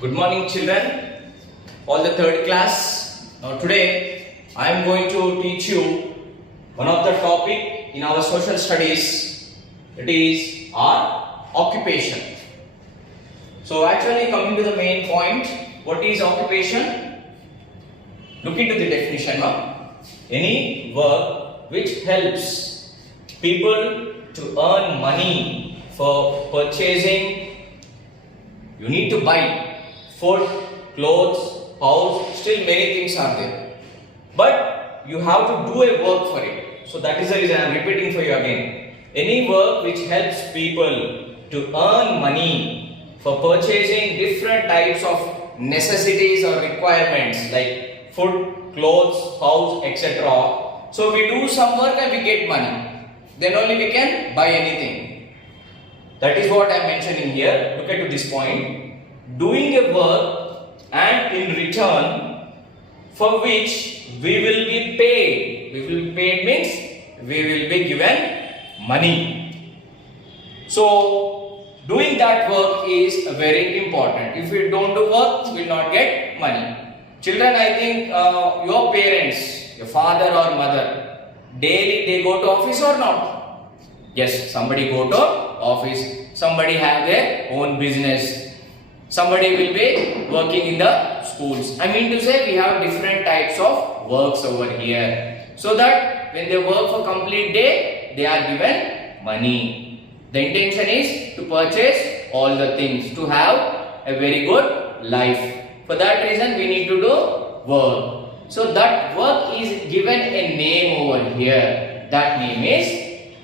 Good morning children, all the third class. Now today I am going to teach you one of the topic in our social studies. It is our occupation. So actually coming to the main point, what is occupation? Look into the definition now. Any work which helps people to earn money for purchasing. You need to buy food, clothes, house, still many things are there. But you have to do a work for it. So that is the reason I am repeating for you again. Any work which helps people to earn money for purchasing different types of necessities or requirements like food, clothes, house, etc. So we do some work and we get money. Then only we can buy anything. That is what I am mentioning here. Look at this point. Doing a work and in return for which we will be paid. We will be paid means we will be given money. So doing that work is very important. If we don't do work, we will not get money. Children, I think your parents, your father or mother, daily they go to office or not? Yes, somebody go to office, somebody have their own business, somebody will be working in the schools. I mean to say we have different types of works over here. So that when they work for complete day, they are given money. The intention is to purchase all the things, to have a very good life. For that reason we need to do work. So that work is given a name over here. That name is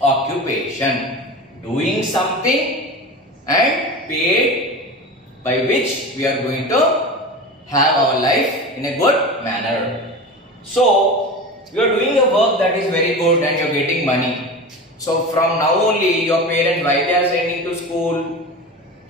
occupation. Doing something and paid by which we are going to have our life in a good manner. So you are doing a work that is very good and you are getting money. So from now only your parents, why they are sending to school?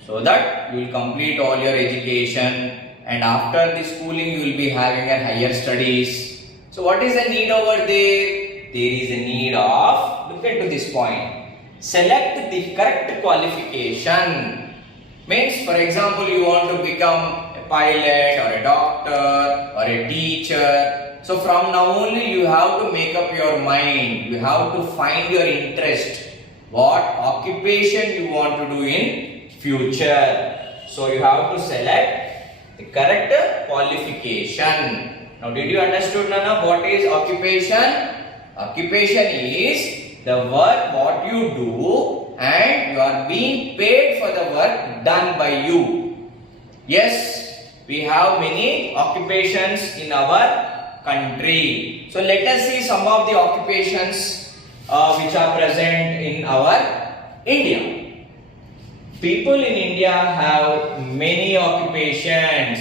So that you will complete all your education, and after the schooling you will be having a higher studies. So what is the need over there? There is a need of, look at this point, select the correct qualification. Means for example you want to become a pilot or a doctor or a teacher. So from now only you have to make up your mind. You have to find your interest. What occupation you want to do in future. So you have to select the correct qualification. Now did you understand Nana what is occupation? Occupation is the work what you do and you are being paid for the work done by you. Yes, we have many occupations in our country. So let us see some of the occupations which are present in our India. People in India have many occupations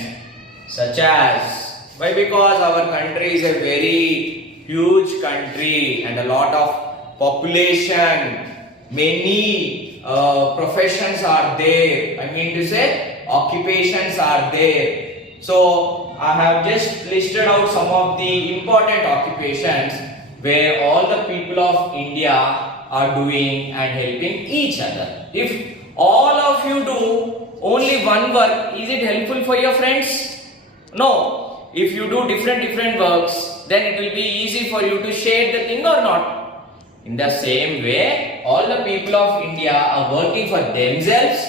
such as, why? Because our country is a very huge country and a lot of population, many professions are there. I mean to say occupations are there. So I have just listed out some of the important occupations where all the people of India are doing and helping each other. If all of you do only one work, is it helpful for your friends? No. If you do different works, then it will be easy for you to share the thing or not. In the same way, all the people of India are working for themselves.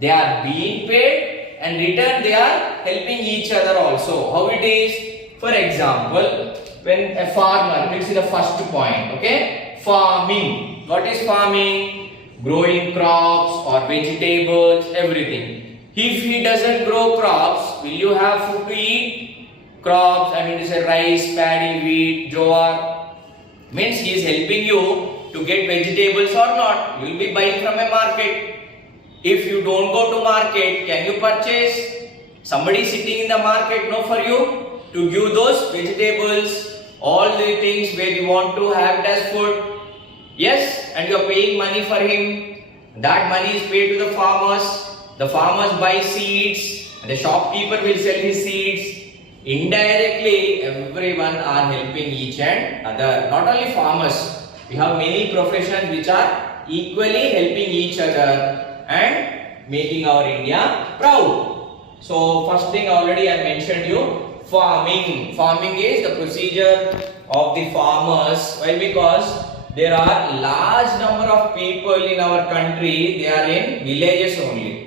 They are being paid and in return they are helping each other also. How it is? For example, when a farmer, let's see the first point, okay? Farming. What is farming? Growing crops or vegetables, everything. If he doesn't grow crops, will you have food to eat? Crops, I mean to say rice, paddy, wheat, jowar. Means he is helping you to get vegetables or not. You will be buying from a market. If you don't go to market, can you purchase? Somebody sitting in the market, no, for you to give those vegetables, all the things where you want to have as food. Yes, and you are paying money for him. That money is paid to the farmers. The farmers buy seeds. And the shopkeeper will sell his seeds. Indirectly, everyone are helping each and other. Not only farmers. We have many professions which are equally helping each other and making our India proud. So first thing already I mentioned you, farming. Farming is the procedure of the farmers. Why? Because there are large number of people in our country, they are in villages only.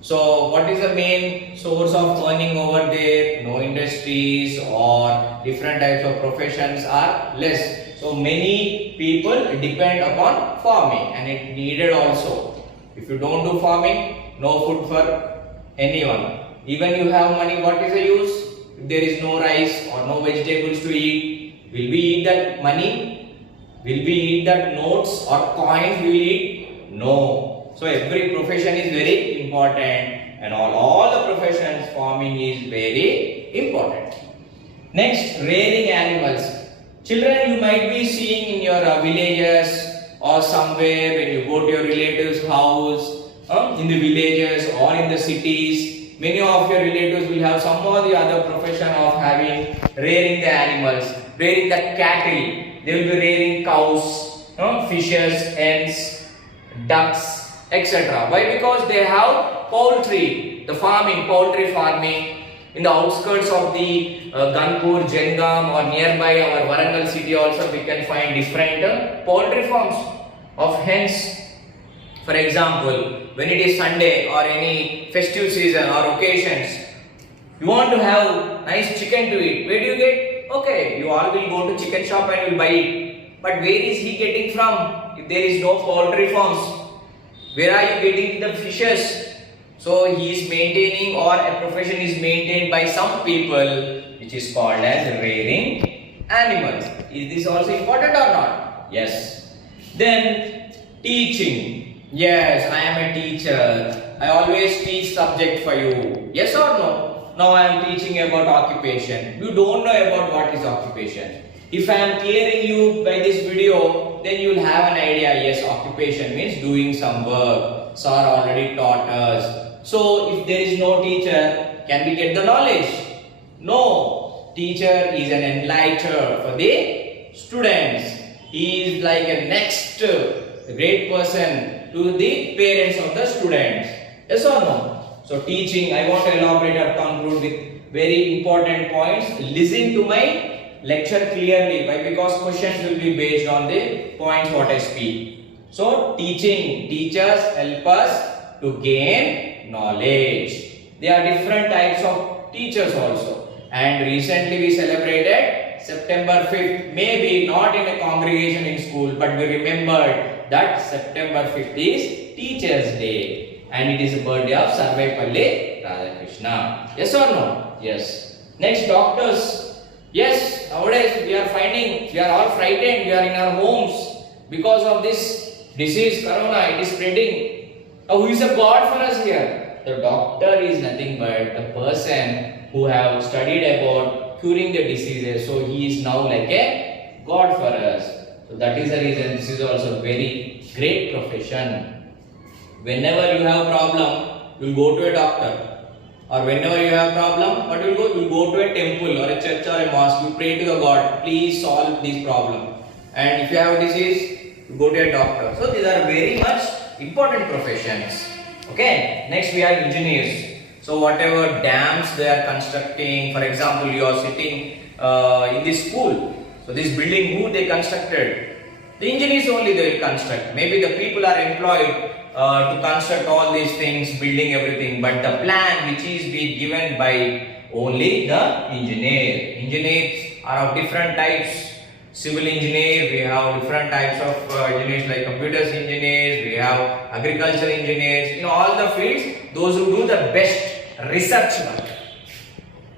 So what is the main source of earning over there? No industries or different types of professions are less. So many people depend upon farming and it needed also. If you don't do farming, no food for anyone. Even you have money, what is the use? If there is no rice or no vegetables to eat, will we eat that money? Will we eat that notes or coins we will eat? No. So every profession is very important and all the professions, farming is very important. Next, rearing animals. Children, you might be seeing in your villages or somewhere when you go to your relative's house, in the villages or in the cities, many of your relatives will have some or the other profession of having rearing the animals, rearing the cattle. They will be rearing cows, fishes, hens, ducks, etc. Why? Because they have poultry, the farming, poultry farming. In the outskirts of the Ganpur, Jengam or nearby our Warangal city also we can find different poultry farms of hens. For example, when it is Sunday or any festive season or occasions, you want to have nice chicken to eat. Where do you get? Okay, you all will go to chicken shop and will buy it. But where is he getting from? If there is no poultry farms, where are you getting the fishes? So he is maintaining or a profession is maintained by some people which is called as rearing animals. Is this also important or not? Yes. Then teaching. Yes, I am a teacher. I always teach subject for you. Yes or no? Now I am teaching about occupation. You don't know about what is occupation. If I am clearing you by this video, then you will have an idea. Yes, occupation means doing some work. Sir already taught us. So if there is no teacher, can we get the knowledge? No. Teacher is an enlightener for the students. He is like a next great person to the parents of the students. Yes or no? So teaching, I want to elaborate or conclude with very important points. Listen to my lecture clearly. Why? Because questions will be based on the points what I speak. So teaching, teachers help us to gain knowledge. There are different types of teachers also. And recently we celebrated September 5th. Maybe not in a congregation in school, but we remembered that September 5th is Teachers Day. And it is the birthday of Sarvaipalli Radhakrishna. Yes or no? Yes. Next, doctors. Yes, nowadays we are finding, we are all frightened, we are in our homes because of this disease, corona, it is spreading. Now, who is a God for us here? The doctor is nothing but the person who have studied about curing the diseases. So, he is now like a God for us. So, that is the reason this is also a very great profession. Whenever you have a problem, you will go to a doctor. Or whenever you have a problem, what you will go? You will go to a temple or a church or a mosque. You pray to the God, please solve this problem. And if you have a disease, you go to a doctor. So these are very much important professions. Okay. Next we are engineers. So whatever dams they are constructing, for example, you are sitting in this school. So this building, who they constructed? The engineers only they will construct. Maybe the people are employed to construct all these things, building everything, but the plan which is being given by only the engineer. Engineers are of different types. Civil engineer, we have different types of engineers like computers engineers, we have agriculture engineers. In all the fields, those who do the best research work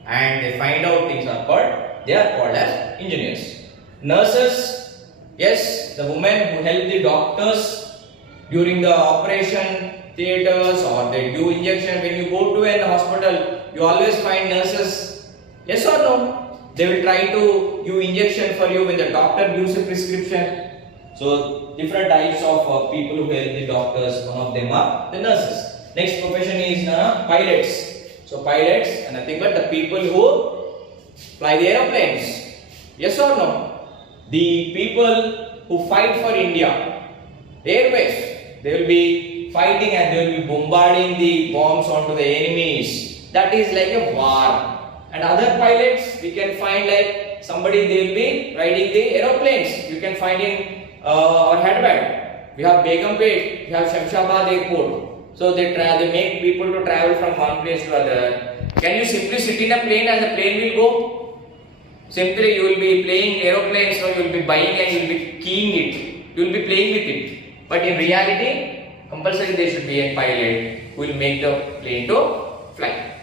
and they find out things they are called as engineers. Nurses, yes, the women who help the doctors during the operation theaters or they do injection. When you go to an hospital, you always find nurses. Yes or no? They will try to give injection for you when the doctor gives a prescription. So different types of people who help the doctors. One of them are the nurses. Next profession is pilots. So pilots are nothing but the people who fly the aeroplanes. Yes or no? The people who fight for India, airways. They will be fighting and they will be bombarding the bombs onto the enemies. that is like a war. And other pilots we can find like somebody, they will be riding the aeroplanes. You can find in our Hyderabad. We have Begumpet, we have Shamshabad airport. So they make people to travel from one place to other. Can you simply sit in a plane and the plane will go? Simply you will be playing aeroplanes, or you will be buying and you will be keying it. You will be playing with it. But in reality, compulsory there should be a pilot who will make the plane to fly.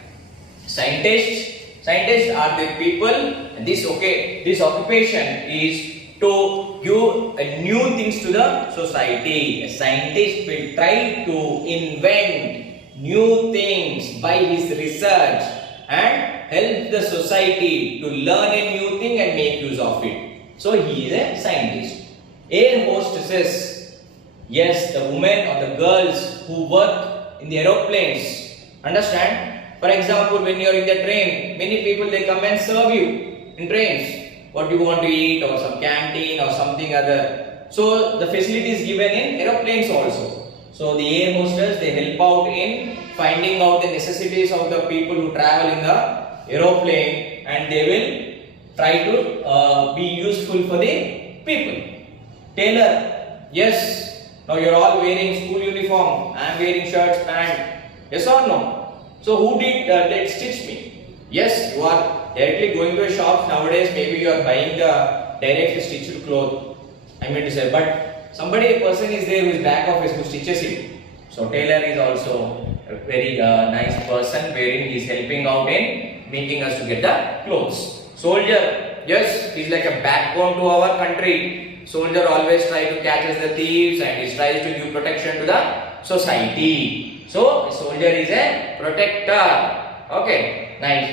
Scientists are the people, and this occupation is to give new things to the society. A scientist will try to invent new things by his research and help the society to learn a new thing and make use of it. So he is a scientist. Air hostesses, yes, the women or the girls who work in the aeroplanes. Understand? For example, when you are in the train, many people they come and serve you in trains. What you want to eat, or some canteen or something other. So the facility is given in aeroplanes also. So the air hostess, they help out in finding out the necessities of the people who travel in the aeroplane, and they will try to be useful for the people. Tailor, yes, now you are all wearing school uniform. I am wearing shirts, pant. Yes or no? So who did that stitch me? Yes, you are directly going to a shop nowadays. Maybe you are buying the directly stitched cloth. I mean to say, but a person is there who is back office who stitches it. So tailor is also a very nice person, wherein he is helping out in making us to get the clothes. Soldier, yes, he is like a backbone to our country. Soldier always try to catch the thieves, and he tries to give protection to the society. So, a soldier is a protector. Okay, nice.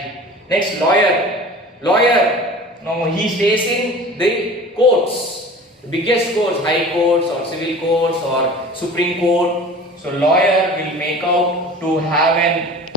Next, lawyer. Now, he stays in the courts. The biggest courts, high courts or civil courts or Supreme Court. So, lawyer will make out to have an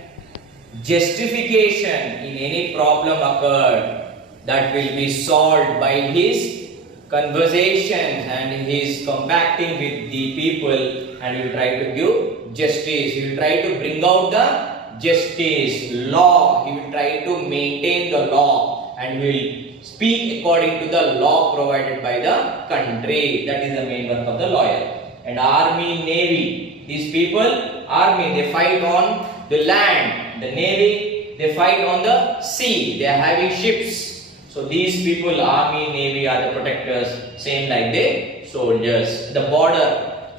justification in any problem occurred that will be solved by his conversations and his compacting with the people, and he will try to give justice. He will try to bring out the justice, law. He will try to maintain the law and will speak according to the law provided by the country. That is the main work of the lawyer. And army, navy. These people, army, they fight on the land. The navy, they fight on the sea. They are having ships. So these people, army, navy, are the protectors, same like the soldiers. The border,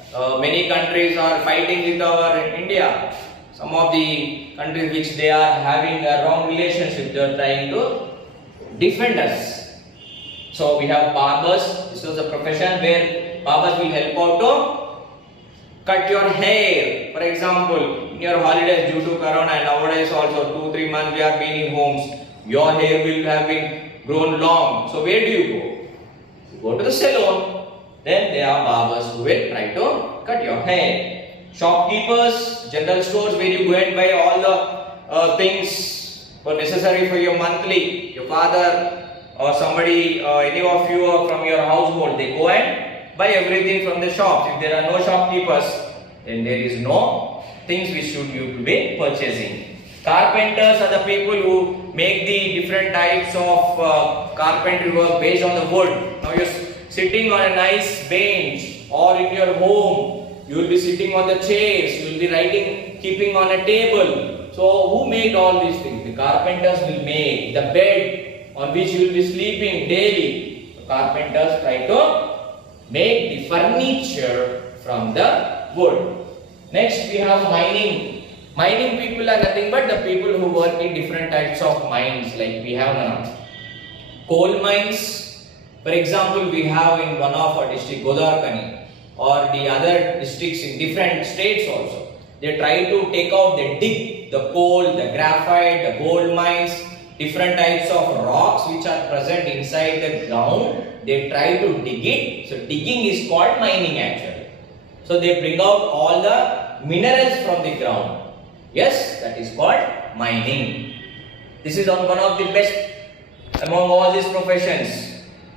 many countries are fighting with our India. Some of the countries which they are having a wrong relationship, they are trying to defend us. So we have barbers. This is a profession where barbers will help out to cut your hair. For example, in your holidays due to Corona, and nowadays also 2-3 months we have been in homes, your hair will have been grown long. So where do you go? You go to the salon. Then there are barbers who will try to cut your hair. Shopkeepers, general stores where you go and buy all the things for necessary for your monthly. Your father or somebody, any of you from your household, they go and buy everything from the shops. If there are no shopkeepers, then there is no things which should you to be purchasing. Carpenters are the people who make the different types of carpentry work based on the wood. Now you're sitting on a nice bench, or in your home, you will be sitting on the chairs, you will be writing, keeping on a table. So who made all these things? The carpenters will make the bed on which you will be sleeping daily. The carpenters try to make the furniture from the wood. Next we have mining. Mining people are nothing but the people who work in different types of mines. Like we have coal mines. For example, we have in one of our district, Godavarkani, or the other districts in different states also. They try to take out, they dig the coal, the graphite, the gold mines, different types of rocks which are present inside the ground. They try to dig it. So digging is called mining actually. So they bring out all the minerals from the ground. Yes, that is called mining. This is one of the best among all these professions.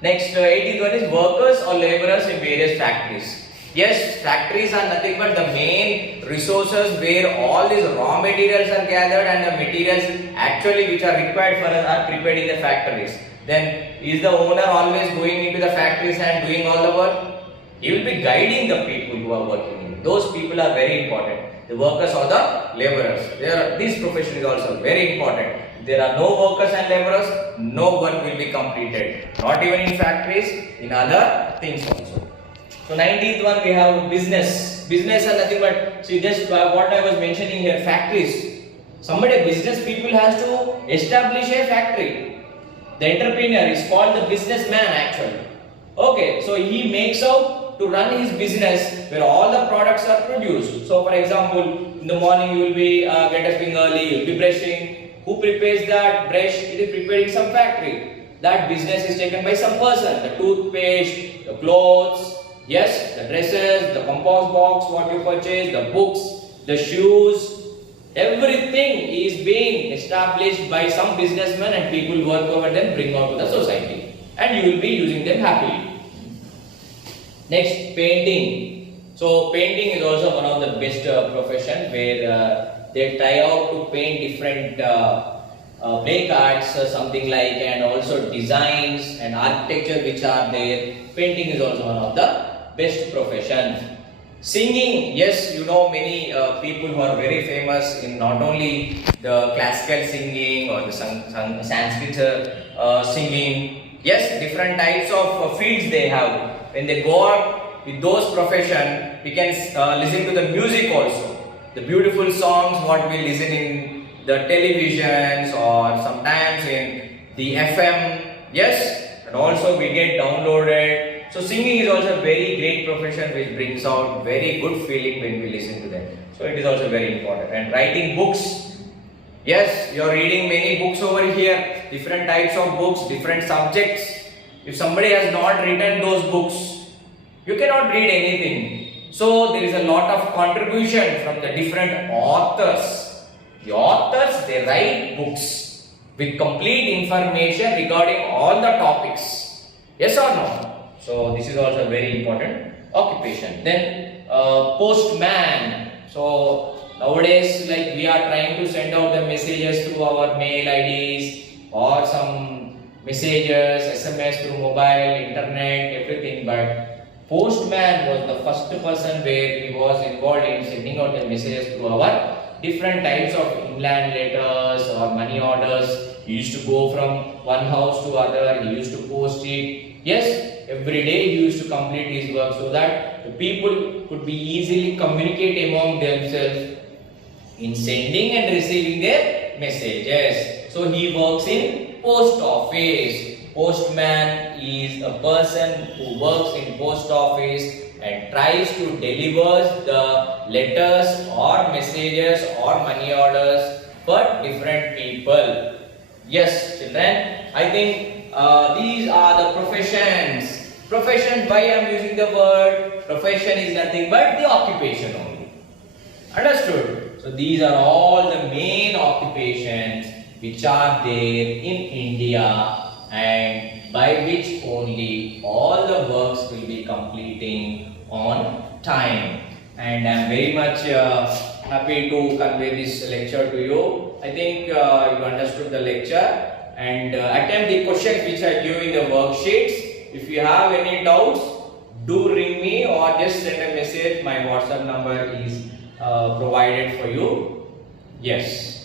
Next, 18th one is workers or laborers in various factories. Yes, factories are nothing but the main resources where all these raw materials are gathered and the materials actually which are required for us are prepared in the factories. Then is the owner always going into the factories and doing all the work? He will be guiding the people who are working in. Those people are very important. The workers or the laborers. This profession is also very important. If there are no workers and laborers, no work will be completed. Not even in factories, in other things also. So 19th one we have business. Business are nothing but, see just what I was mentioning here, factories. Somebody, business people has to establish a factory. The entrepreneur is called the businessman actually. Okay, so he makes out to run his business where all the products are produced. So for example, in the morning you will be getting up early, you will be brushing. Who prepares that brush? It is prepared in some factory. That business is taken by some person. The toothpaste, the clothes, yes, the dresses, the compost box, what you purchase, the books, the shoes, everything is being established by some businessman and people work over them, bring out to the society. And you will be using them happily. Next, painting. So painting is also one of the best profession where they try out to paint different play cards, something like, and also designs and architecture which are there. Painting is also one of the best profession. Singing, yes, you know many people who are very famous in not only the classical singing or the Sanskrit singing. Yes, different types of fields they have. When they go out with those profession, we can listen to the music also. The beautiful songs what we listen in the televisions or sometimes in the FM. Yes, and also we get downloaded. So singing is also a very great profession which brings out very good feeling when we listen to them. So it is also very important. And writing books. Yes, you are reading many books over here. Different types of books, different subjects. If somebody has not written those books, you cannot read anything. So there is a lot of contribution from the different authors. The authors, they write books with complete information regarding all the topics. Yes or no? So this is also a very important occupation. Then postman. So nowadays, like we are trying to send out the messages through our mail IDs or some messages, SMS through mobile, internet, everything. But postman was the first person where he was involved in sending out the messages through our different types of inland letters or money orders. He used to go from one house to other. He used to post it. Yes, every day he used to complete his work so that the people could be easily communicate among themselves in sending and receiving their messages. So he works in post office. Postman is a person who works in post office and tries to deliver the letters or messages or money orders for different people. Yes, children, I think these are the professions. Profession, why I am using the word profession is nothing but the occupation only. Understood? So these are all the main occupations which are there in India and by which only all the works will be completing on time. And I am very much happy to convey this lecture to you. I think you understood the lecture and attempt the questions which I give in the worksheets. If you have any doubts, do ring me or just send a message. My WhatsApp number is provided for you. Yes.